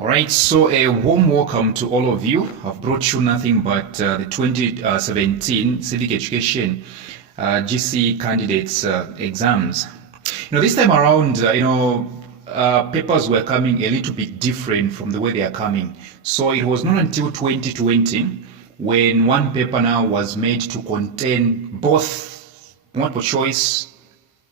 Alright, so a warm welcome to all of you. I've brought you nothing but the 2017 Civic Education GC candidates exams. This time around, papers were coming a little bit different from the way they are coming. So it was not until 2020 when one paper now was made to contain both multiple choice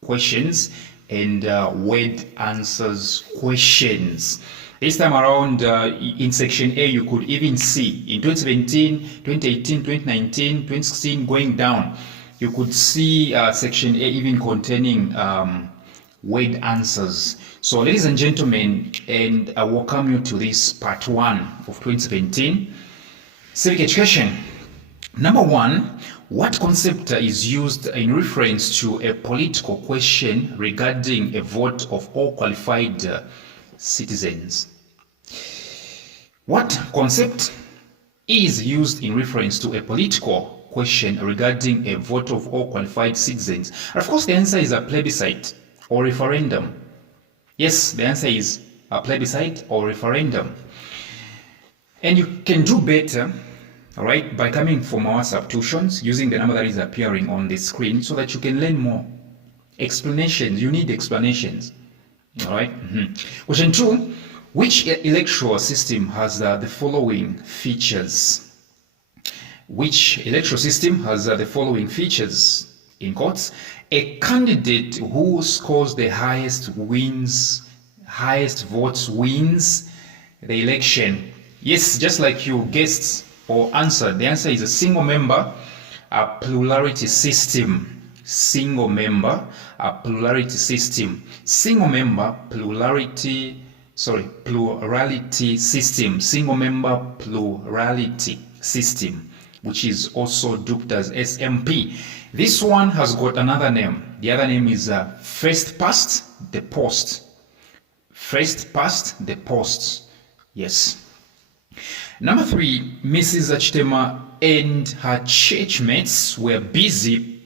questions and word answers questions. This time around, in section A, you could even see in 2017, 2018, 2019, 2016 going down, you could see section A even containing word answers. So ladies and gentlemen, and I welcome you to this part 1 of 2017 Civic Education. Number 1, what concept is used in reference to a political question regarding a vote of all qualified citizens? What concept is used in reference to a political question regarding a vote of all qualified citizens? And of course, the answer is a plebiscite or referendum. Yes, the answer is a plebiscite or referendum. And you can do better, all right, by coming from our substitutions using the number that is appearing on the screen so that you can learn more. Explanations, you need explanations. All right. Question 2, which electoral system has the following features? Which electoral system has the following features? In quotes, a candidate who scores the highest votes wins the election. Yes, just like you guessed or answered, the answer is a single member, a plurality system. Single member, a plurality system. Single member, plurality system. Single member, plurality system, which is also dubbed as SMP. This one has got another name. The other name is first past the post. First past the post. Yes. Number 3, Mrs. Achitema and her churchmates were busy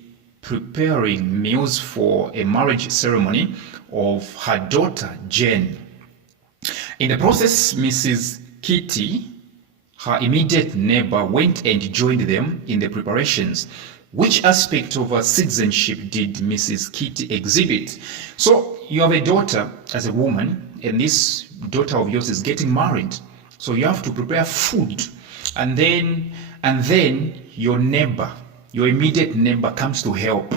preparing meals for a marriage ceremony of her daughter Jane. In the process, Mrs. Kitty, her immediate neighbor, went and joined them in the preparations. Which aspect of her citizenship did Mrs. Kitty exhibit? So you have a daughter as a woman, and this daughter of yours is getting married. So you have to prepare food, and then your neighbor, your immediate neighbor, comes to help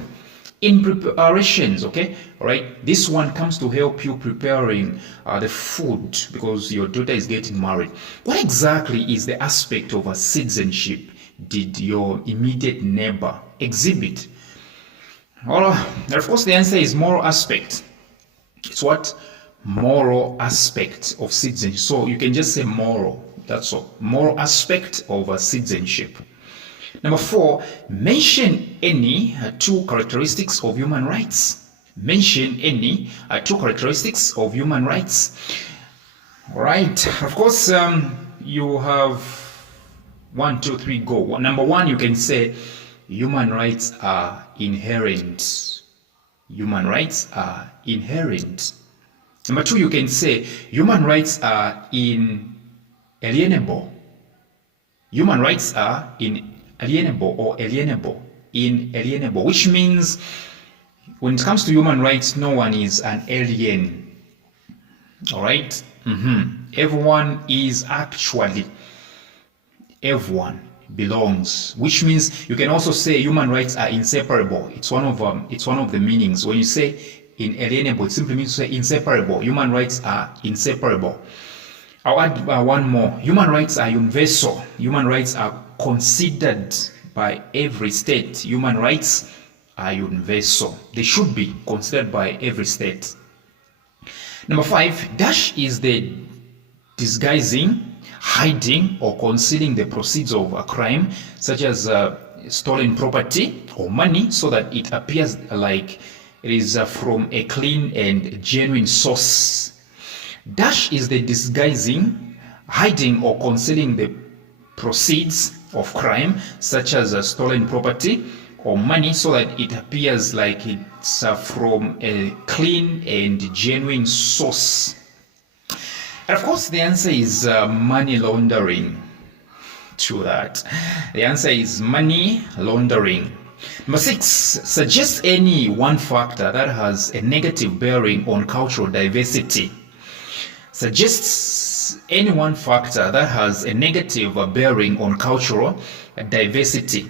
in preparations. Okay, all right. This one comes to help you preparing the food because your daughter is getting married. What exactly is the aspect of a citizenship did your immediate neighbor exhibit? Well, of course, the answer is moral aspect. It's what? Moral aspect of citizenship. So you can just say moral. That's all. Moral aspect of a citizenship. Number 4, mention any 2 characteristics of human rights. Mention any 2 characteristics of human rights. All right. Of course, you have 1, 2, 3, go. Number 1, you can say human rights are inherent. Human rights are inherent. Number 2, you can say human rights are inalienable. Human rights are inalienable or alienable. Inalienable, which means when it comes to human rights, no one is an alien. All right? Everyone belongs, which means you can also say human rights are inseparable. It's one of the meanings. When you say inalienable, it simply means to say inseparable. Human rights are inseparable. I'll add one more. Human rights are universal. Human rights are considered by every state. Human rights are universal. They should be considered by every state. Number 5, dash is the disguising, hiding, or concealing the proceeds of a crime, such as stolen property or money, so that it appears like it is from a clean and genuine source. Dash is the disguising, hiding, or concealing the proceeds of crime, such as stolen property or money, so that it appears like it's from a clean and genuine source. And of course, the answer is money laundering. To that, the answer is money laundering. Number 6, suggest any one factor that has a negative bearing on cultural diversity. Suggests any one factor that has a negative bearing on cultural diversity.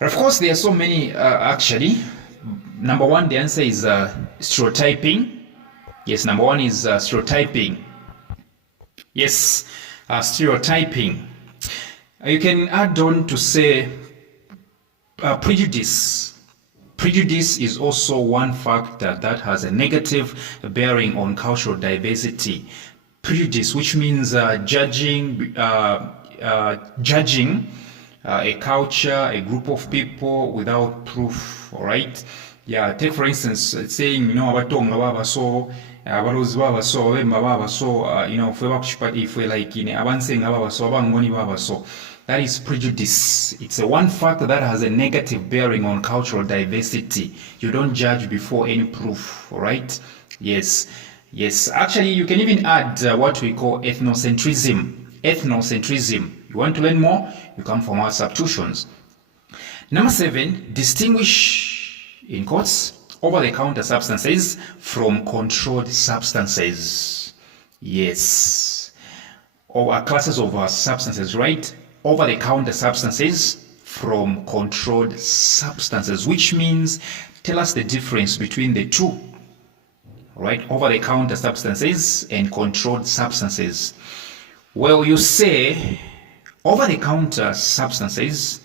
Of course, there are so many actually. Number 1, the answer is stereotyping. Yes, number 1 is stereotyping. Yes, stereotyping. You can add on to say prejudice. Prejudice is also one factor that has a negative bearing on cultural diversity. Prejudice, which means judging a culture, a group of people without proof. All right. Yeah. Take for instance, saying abatonga baba so. Abalozi baba so, abemba baba so, if we like abansenga baba so, abangoni baba so. That is prejudice. It's a one factor that has a negative bearing on cultural diversity. You don't judge before any proof, all right? Yes. Actually, you can even add what we call ethnocentrism. Ethnocentrism. You want to learn more? You come from our substitutions. Number 7, distinguish, in quotes, over-the-counter substances from controlled substances. Yes. Or classes of substances, right? Over-the-counter substances from controlled substances, which means tell us the difference between the two. Right? Over-the-counter substances and controlled substances. Well, you say over-the-counter substances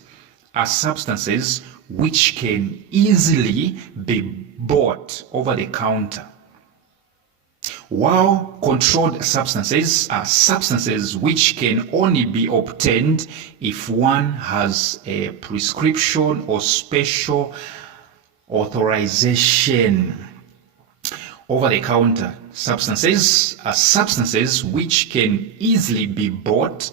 are substances which can easily be bought over the counter, while controlled substances are substances which can only be obtained if one has a prescription or special authorization. Over-the-counter substances are substances which can easily be bought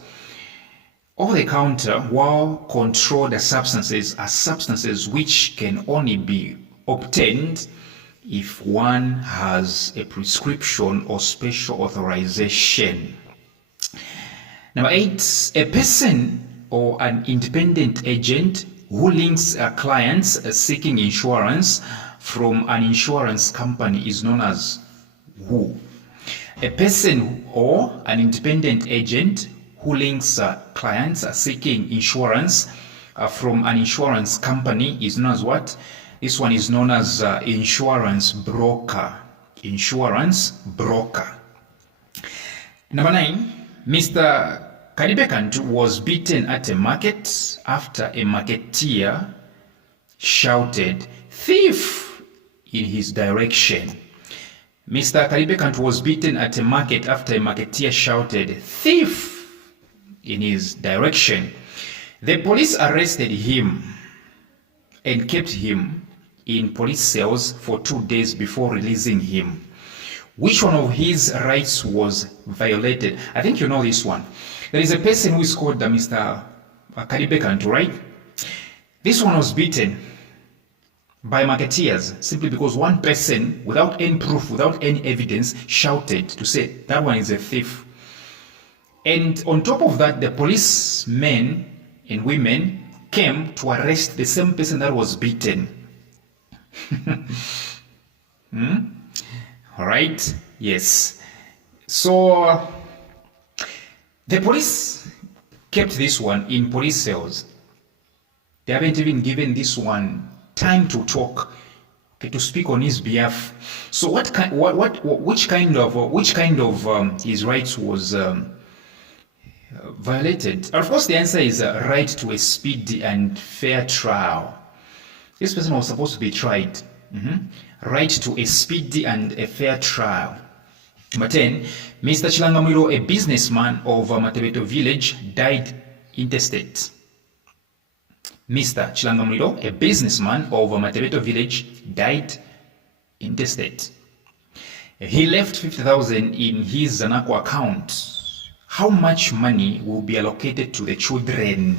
over the counter, while controlled substances are substances which can only be obtained if one has a prescription or special authorization. Number 8, a person or an independent agent who links clients seeking insurance from an insurance company is known as who? A person or an independent agent who links clients seeking insurance from an insurance company is known as what? This one is known as insurance broker. Insurance broker. Number 9, Mr. Kadibekant was beaten at a market after a marketeer shouted, "Thief!" in his direction. Mr. Kadibekant was beaten at a market after a marketeer shouted, "Thief!" in his direction. The police arrested him and kept him in police cells for 2 days before releasing him. Which one of his rights was violated? I think you know this one. There is a person who is called Mr. Kadibekant, right? This one was beaten by marketeers simply because one person, without any proof, without any evidence, shouted to say that one is a thief. And on top of that, the policemen and women came to arrest the same person that was beaten. All right? Yes. So the police kept this one in police cells. They haven't even given this one time to talk, to speak on his behalf. So which kind of his rights was violated? Of course, the answer is right to a speedy and fair trial. This person was supposed to be tried. Right to a speedy and a fair trial. Number 10, Mr. Chilangamiro, a businessman of Matebeto village, died intestate. Mr. Chilangamiro, a businessman of Matebeto village, died intestate. He left 50,000 in his Zanako account. How much money will be allocated to the children?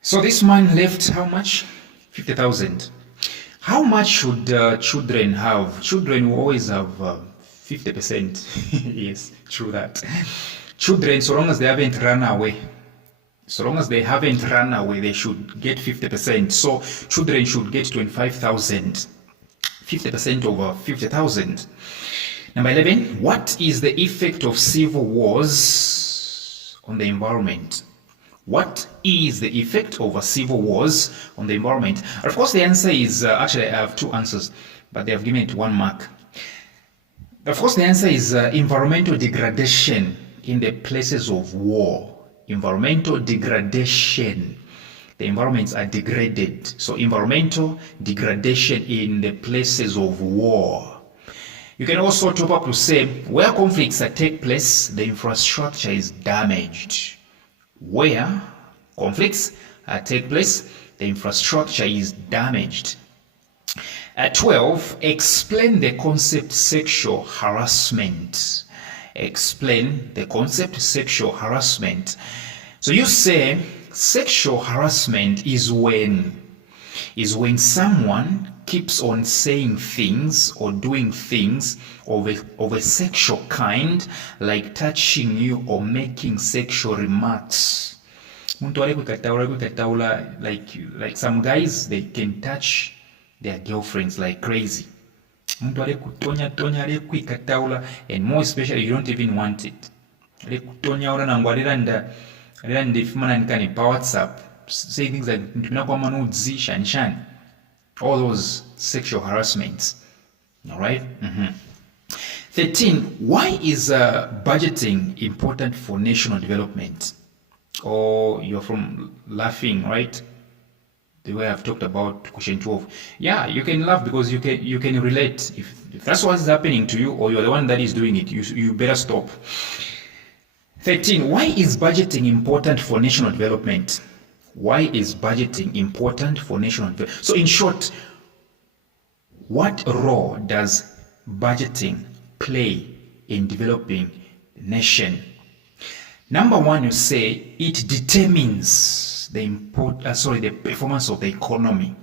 So this man left how much? 50,000. How much should children have? Children will always have 50%. Yes, true that. Children, so long as they haven't run away, they should get 50%. So children should get 25,000. 50% over 50,000. Number 11, what is the effect of civil wars on the environment? What is the effect of civil wars on the environment? Of course, the answer is, actually I have two answers, but they have given it 1 mark. Of course, the answer is environmental degradation in the places of war. Environmental degradation. The environments are degraded. So environmental degradation in the places of war. You can also top up to say, where conflicts take place, the infrastructure is damaged. Where conflicts take place, the infrastructure is damaged. At 12, explain the concept sexual harassment. Explain the concept sexual harassment. So you say sexual harassment is when someone keeps on saying things or doing things of a sexual kind, like touching you or making sexual remarks. Like some guys, they can touch their girlfriends like crazy. And more especially, you don't even want it. WhatsApp, say things like all those sexual harassments. All right. 13, why is budgeting important for national development? Oh, you're from laughing, right? The way I've talked about question 12. Yeah, you can laugh because you can relate. If that's what's happening to you, or you're the one that is doing it, you better stop. 13, why is budgeting important for national development? Why is budgeting important for national development? So in short, what role does budgeting play in developing the nation? Number 1, you say it determines the performance of the economy.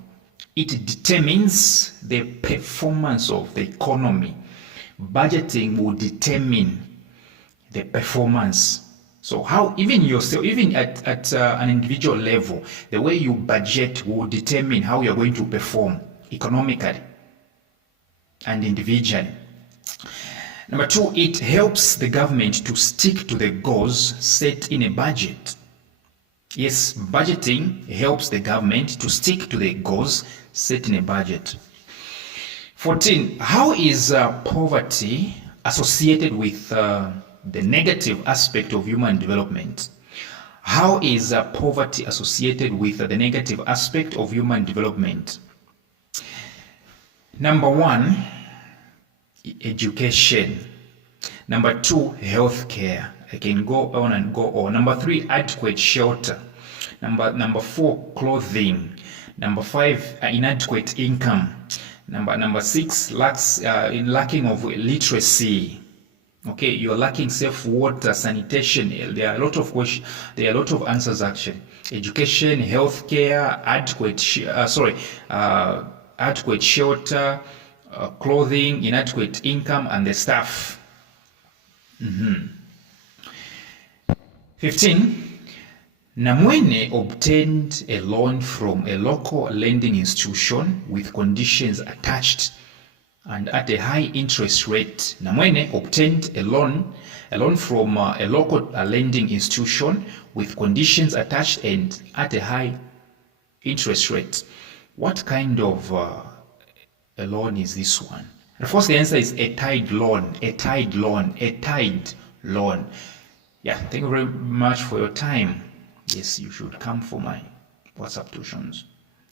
It determines the performance of the economy. Budgeting will determine the performance. So how, even yourself, even at an individual level, the way you budget will determine how you're going to perform economically and individually. Number 2, it helps the government to stick to the goals set in a budget. Yes, budgeting helps the government to stick to the goals set in a budget. 14, how is poverty associated with the negative aspect of human development? How is poverty associated with the negative aspect of human development? Number 1, education. Number 2, healthcare. I can go on and go on. Number 3, adequate shelter. Number 4, clothing. Number 5, inadequate income. Number 6, lacking of literacy. Okay, you're lacking safe water, sanitation. There are a lot of questions. There are a lot of answers actually. Education, healthcare, adequate shelter, clothing, inadequate income, and the staff. 15. Namwene obtained a loan from a local lending institution with conditions attached and at a high interest rate. Namwene obtained a loan from a local lending institution with conditions attached and at a high interest rate. What kind of a loan is this one? And of course, the answer is a tied loan. A tied loan. A tied loan. Yeah, thank you very much for your time. Yes, you should come for my WhatsApp tuitions.